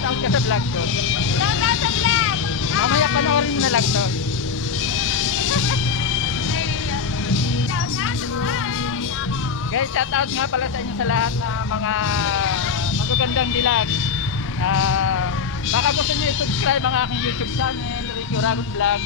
Shoutout ka sa vlog ko. Shoutout sa vlog! Mamaya panoorin mo na lang to. Guys, shoutout nga pala sa inyo sa lahat na mga magagandang dilag. Baka gusto nyo i-subscribe ang aking YouTube channel, Ricky Oragon Vlog.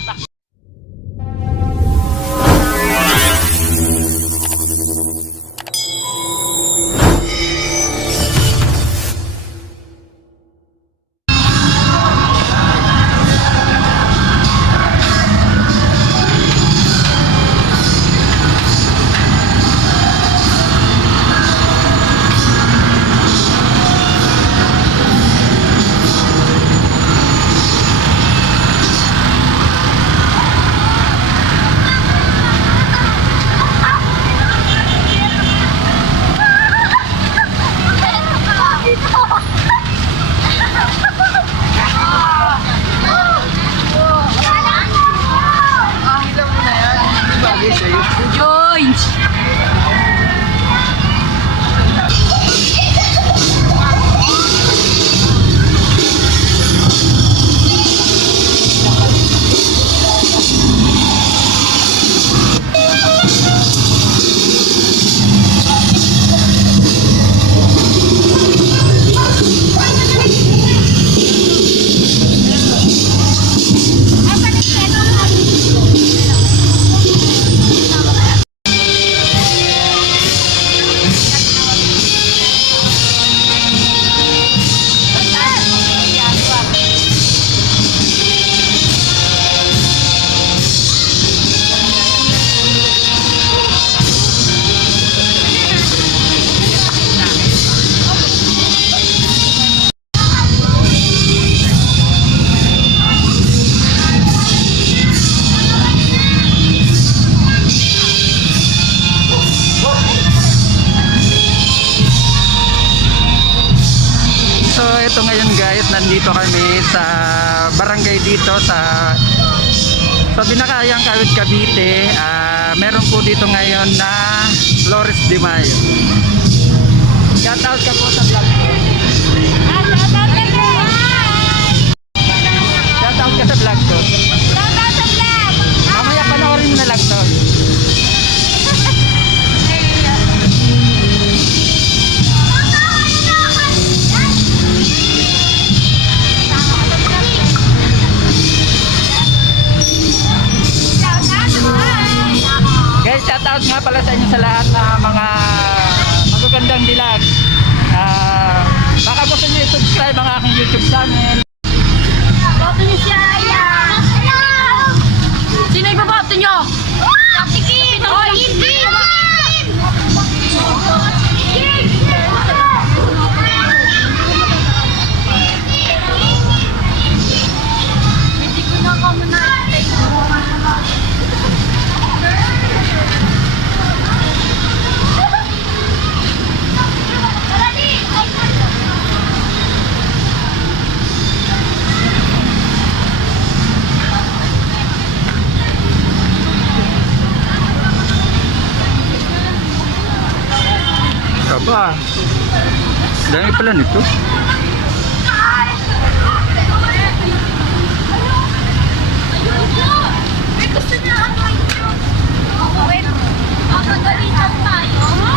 Ito ngayon guys, nandito kami sa barangay dito sa Binakayang, Kawit, Cavite. Meron po dito ngayon na Flores de Mayo. Shout out ka po sa vlog ko. Shout out ka sa vlog ko. Shout out sa vlog! Mamaya panoorin mo na lang to. Guys, shoutout nga pala sa inyo sa lahat na mga magagandang dilag. Baka gusto nyo i-subscribe ang aking YouTube channel. Boto niyo si Aya! Sino ibaboto niyo? Kapitikin! Oh, hindi! Hindi ko na kamo na Aba, dami pala nito. Gusto niya ang wait. Wait. Papagalitan tayo.